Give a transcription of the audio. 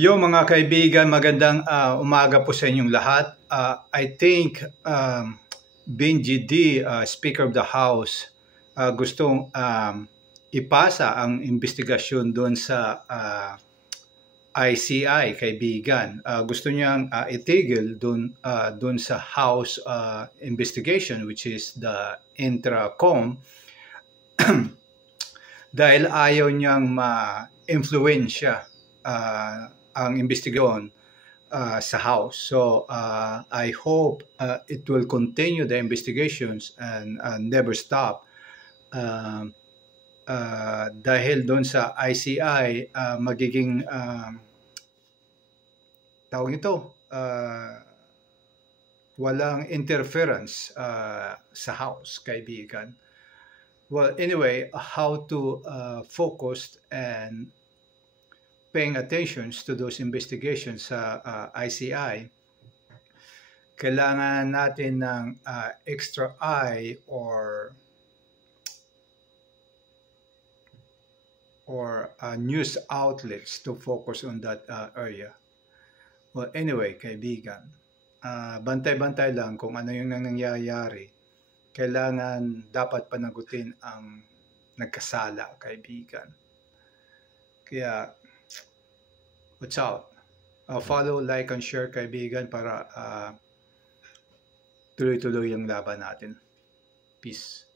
Yo mga kaibigan, magandang umaga po sa inyong lahat. I think Benji D, Speaker of the House, gustong ipasa ang investigasyon doon sa ICI, kaibigan. Gusto niyang itigil doon sa House investigation, which is the Intracom, dahil ayaw niyang ma-influensya ang investigasyon sa House. So I hope it will continue the investigations and never stop. Dahil doon sa ICI, magiging tawag ito, walang interference sa House, kaibigan. Well, anyway, how to focus and paying attention to those investigations sa ICI, kailangan natin ng extra eye or news outlets to focus on that area. Well, anyway, kaibigan, bantay-bantay lang kung ano yung nangyayari. Kailangan dapat panagutin ang nagkasala, kaibigan. Kaya watch out. Follow, like, and share, kaibigan, para tuloy-tuloy ang laban natin. Peace.